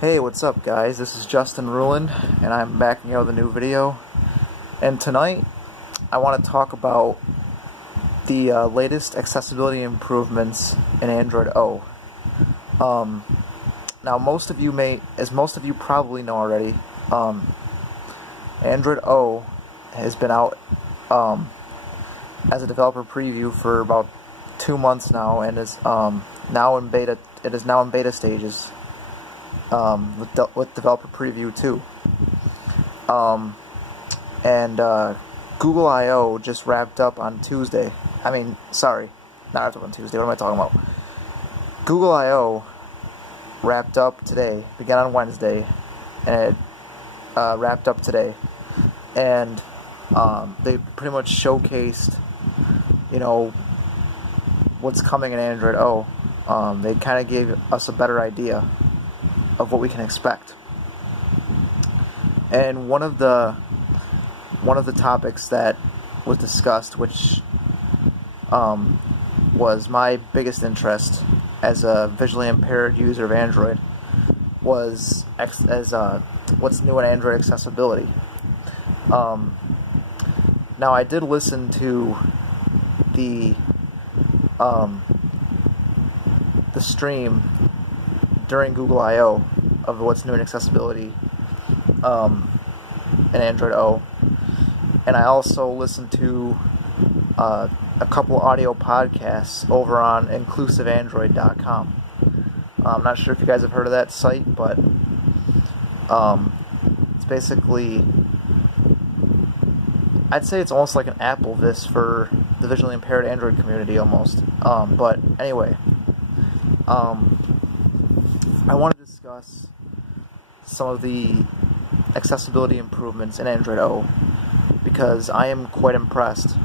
Hey, what's up guys? This is Justin Ruland, and I'm backing out with a new video. And tonight, I want to talk about the latest accessibility improvements in Android O. Now, most of you probably know already, Android O has been out as a developer preview for about 2 months now, and is now in beta. It is now in beta stages. With developer preview 2. Google I/O just wrapped up on Tuesday. Sorry, not wrapped up on Tuesday. What am I talking about? Google I/O wrapped up today, began on Wednesday, and it wrapped up today. And they pretty much showcased, what's coming in Android O. They kind of gave us a better idea of what we can expect. And one of the topics that was discussed, which was my biggest interest as a visually impaired user of Android, was what's new in Android accessibility. Now, I did listen to the stream during Google I/O of what's new in accessibility in Android O, and I also listened to a couple audio podcasts over on inclusiveandroid.com. I'm not sure if you guys have heard of that site, but it's basically, I'd say it's almost like an Applevis for the visually impaired Android community almost. But anyway, I want to discuss some of the accessibility improvements in Android O, because I am quite impressed.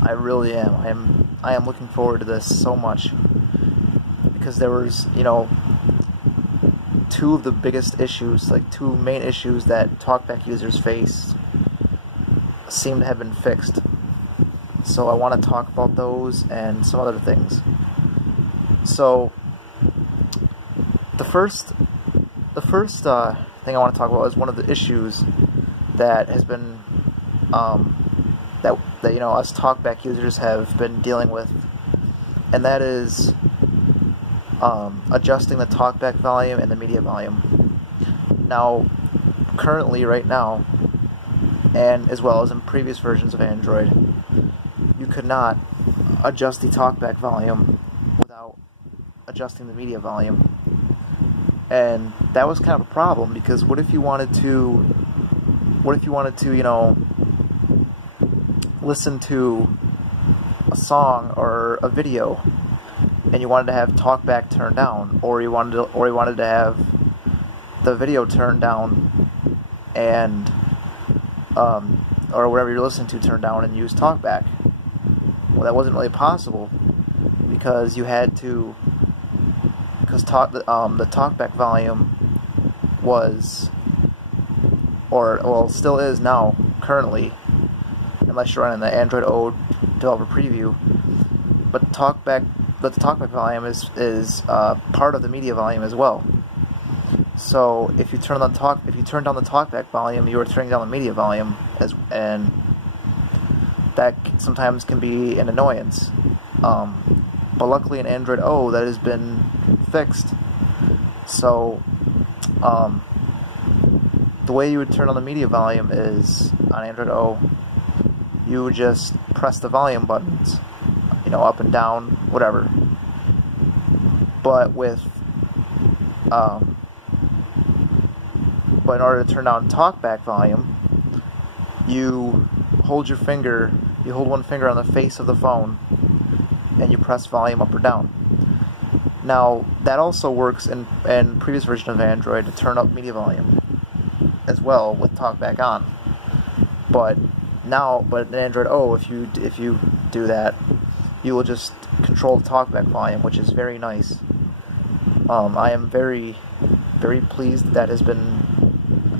I really am. I am looking forward to this so much, because there was, two of the biggest issues, like two main issues that TalkBack users face seem to have been fixed. So I want to talk about those and some other things. So the first thing I want to talk about is one of the issues that has been that us TalkBack users have been dealing with, and that is adjusting the TalkBack volume and the media volume. Now, currently, right now, and as well as in previous versions of Android, you could not adjust the TalkBack volume without adjusting the media volume. And that was kind of a problem, because what if you wanted to, listen to a song or a video, and you wanted to have TalkBack turned down, or you wanted to have the video turned down, and or whatever you're listening to turned down, and use TalkBack. Well, that wasn't really possible, because you had to, because the TalkBack volume was, still is now, currently, unless you're running the Android O developer preview, but the TalkBack volume is part of the media volume as well. So if you turn down the TalkBack volume, you are turning down the media volume, and that sometimes can be an annoyance. But luckily in Android O, that has been fixed. So the way you would turn on the media volume is, on Android O, you would just press the volume buttons, up and down, whatever. But but in order to turn down TalkBack volume, you hold one finger on the face of the phone, and you press volume up or down. Now, that also works in previous version of Android to turn up media volume as well with TalkBack on. But in Android O, if you do that, you will just control the TalkBack volume, which is very nice. I am very, very pleased that has been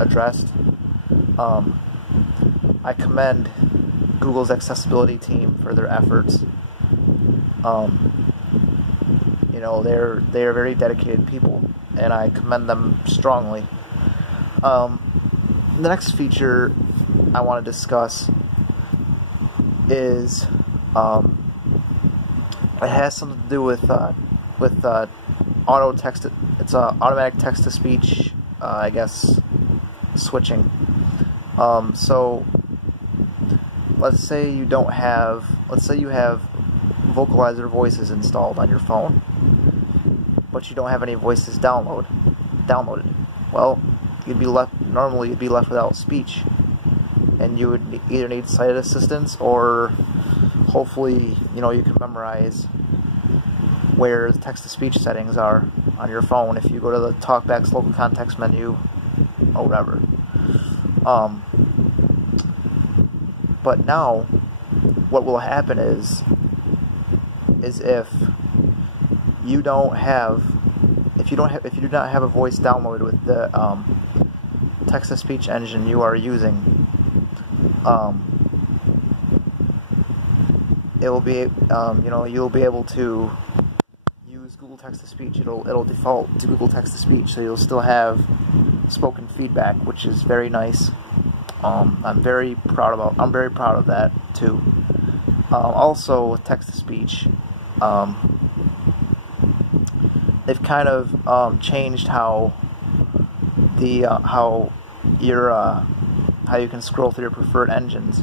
addressed. I commend Google's accessibility team for their efforts. You know, they are very dedicated people, and I commend them strongly. The next feature I want to discuss is it has something to do with auto text. It's automatic text to speech, I guess, switching. So let's say you have vocalizer voices installed on your phone, but you don't have any voices downloaded. Well, normally you'd be left without speech, and you would either need sighted assistance, or hopefully, you know, you can memorize where the text-to-speech settings are on your phone if you go to the TalkBack's local context menu or whatever. But now, what will happen is if you do not have a voice downloaded with the text-to-speech engine you are using, it will be you'll be able to use Google Text-to-Speech. It'll default to Google Text-to-Speech, so you'll still have spoken feedback, which is very nice. I'm very proud of that too. Also, with text-to-speech, they've kind of changed how you can scroll through your preferred engines.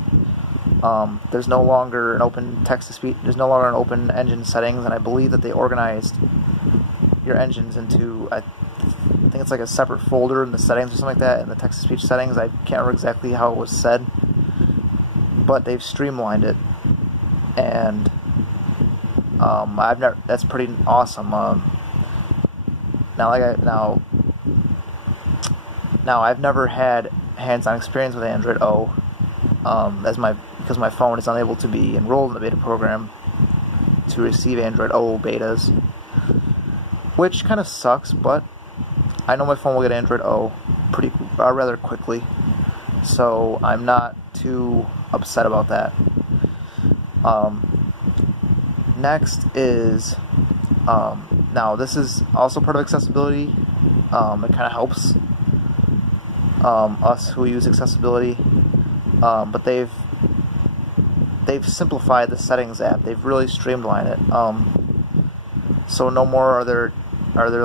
There's no longer an open text-to-speech. There's no longer an open engine settings, and I believe that they organized your engines into, I think it's like a separate folder in the settings or something like that, in the text-to-speech settings. I can't remember exactly how it was said, but they've streamlined it, and that's pretty awesome. Now I've never had hands-on experience with Android O, because my phone is unable to be enrolled in the beta program to receive Android O betas, which kind of sucks, but I know my phone will get Android O rather quickly, so I'm not too upset about that. Next is, now this is also part of accessibility. It kind of helps us who use accessibility, but they've simplified the settings app. They've really streamlined it. So no more are there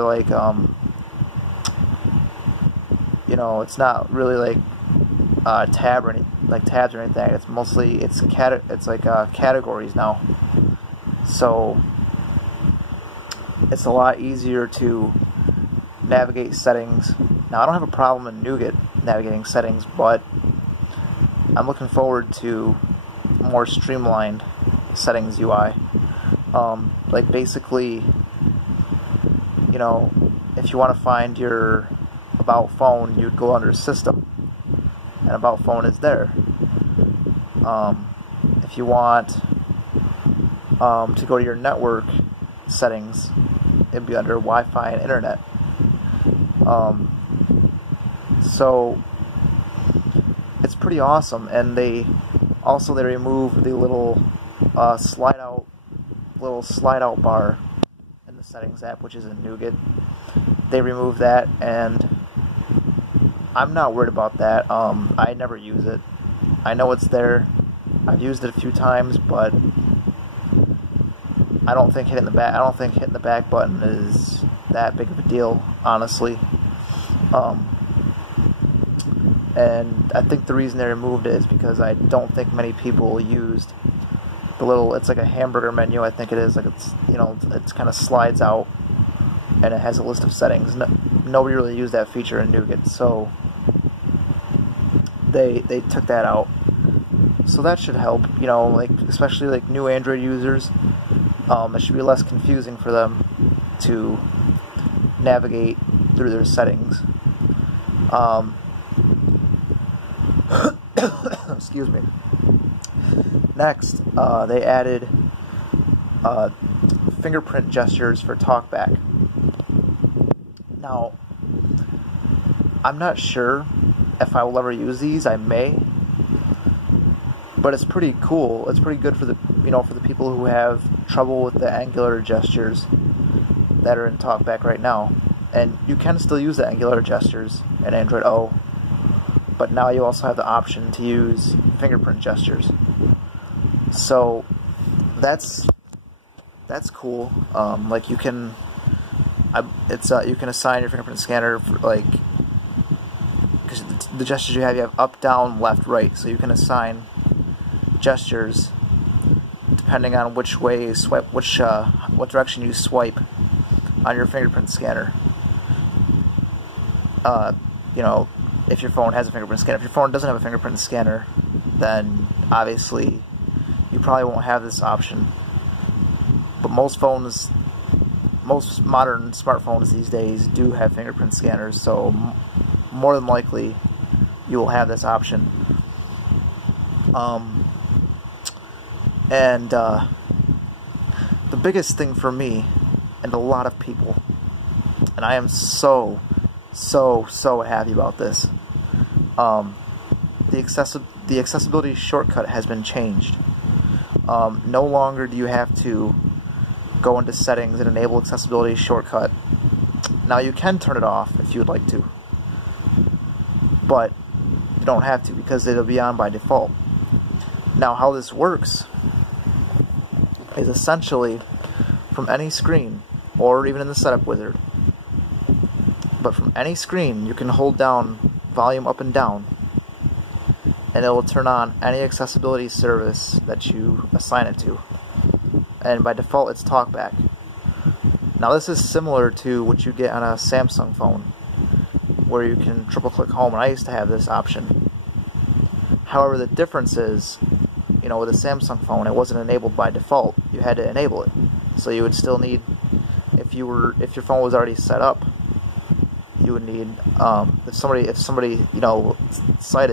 like it's not really like tabs or anything. It's mostly categories now. So it's a lot easier to navigate settings. Now, I don't have a problem in Nougat navigating settings, but I'm looking forward to more streamlined settings UI. Like basically, if you want to find your About Phone, you'd go under System, and About Phone is there. If you want to go to your network settings, it'd be under Wi-Fi and Internet. So it's pretty awesome, and they remove the little slide out bar in the settings app, which is in Nougat. They remove that, and I'm not worried about that. I never use it. I know it's there. I've used it a few times, but I don't think hitting the back button is that big of a deal, honestly. And I think the reason they removed it is because I don't think many people used the little, it's like a hamburger menu, I think it is, like it's kind of slides out and it has a list of settings. Nobody really used that feature in Nougat, so they took that out. So that should help, especially like new Android users. It should be less confusing for them to navigate through their settings. Excuse me. Next, they added fingerprint gestures for TalkBack. Now, I'm not sure if I will ever use these. I may, but it's pretty cool. It's pretty good for the for the people who have trouble with the angular gestures. that are in TalkBack right now. And you can still use the angular gestures in Android O, but now you also have the option to use fingerprint gestures. So that's cool. Like you can, you can assign your fingerprint scanner for, like, because the gestures you have up, down, left, right. So you can assign gestures depending on which way you swipe, what direction you swipe on your fingerprint scanner. You know, if your phone has a fingerprint scanner. If your phone doesn't have a fingerprint scanner, then obviously you probably won't have this option. But most modern smartphones these days do have fingerprint scanners, so more than likely you will have this option. The biggest thing for me and a lot of people, and I am so happy about this, the accessibility shortcut has been changed. No longer do you have to go into settings and enable accessibility shortcut. Now you can turn it off if you would like to, but you don't have to because it'll be on by default. Now how this works is essentially from any screen, or even in the setup wizard, but from any screen you can hold down volume up and down, and it will turn on any accessibility service that you assign it to. And by default it's TalkBack. Now this is similar to what you get on a Samsung phone, where you can triple click home, and I used to have this option. However, the difference is, you know, with a Samsung phone it wasn't enabled by default. You had to enable it. So you would still need, if your phone was already set up, you would need, if somebody you know set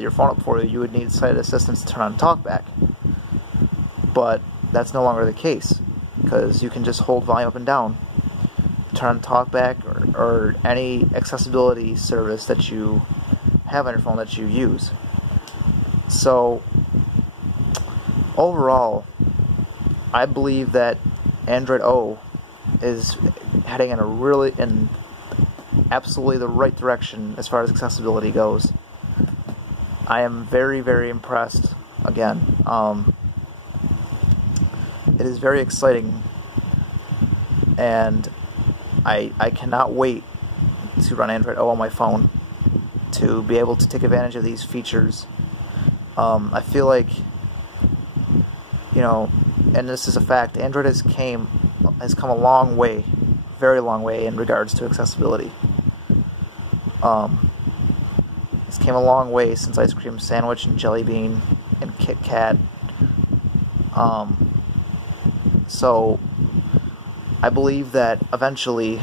your phone up for you, you would need sighted assistance to turn on TalkBack. But that's no longer the case, because you can just hold volume up and down, turn on TalkBack or any accessibility service that you have on your phone that you use. So overall, I believe that Android O is heading in absolutely the right direction as far as accessibility goes. I am very impressed. Again, it is very exciting, and I cannot wait to run Android O on my phone, to be able to take advantage of these features. I feel like, you know, and this is a fact, Android has come a long way, very long way in regards to accessibility. It's came a long way since Ice Cream Sandwich and Jelly Bean and Kit Kat. So I believe that eventually,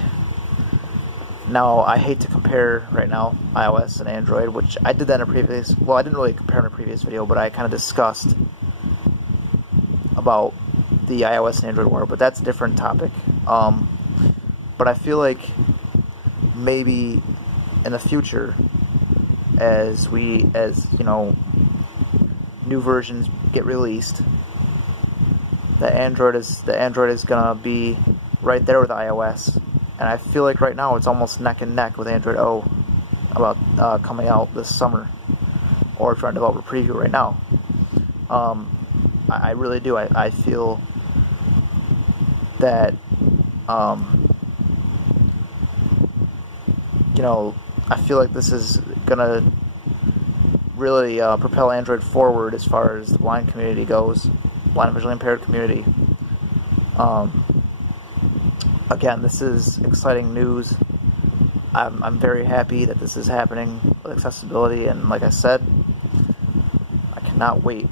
now I hate to compare right now iOS and Android, which I did that in a previous, well, I didn't really compare in a previous video, but I kind of discussed about the iOS and Android war, but that's a different topic. But I feel like maybe in the future, as you know, new versions get released, the Android is gonna be right there with iOS, and I feel like right now it's almost neck and neck with Android O about coming out this summer, or trying to develop a preview right now. I really do. I feel that you know, I feel like this is gonna really propel Android forward as far as the blind community goes, blind and visually impaired community. Again, this is exciting news. I'm very happy that this is happening with accessibility, and like I said, I cannot wait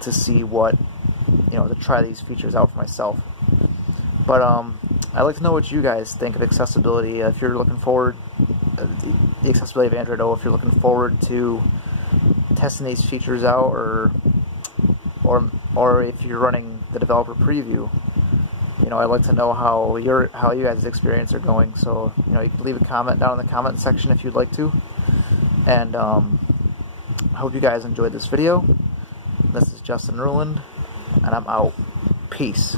to see what, you know, to try these features out for myself. But I'd like to know what you guys think of accessibility. If you're looking forward, the accessibility of Android O, if you're looking forward to testing these features out, or if you're running the developer preview, you know, I'd like to know how you guys' experience are going. So, you know, you can leave a comment down in the comment section if you'd like to. And I hope you guys enjoyed this video. This is Justin Ruland, and I'm out. Peace.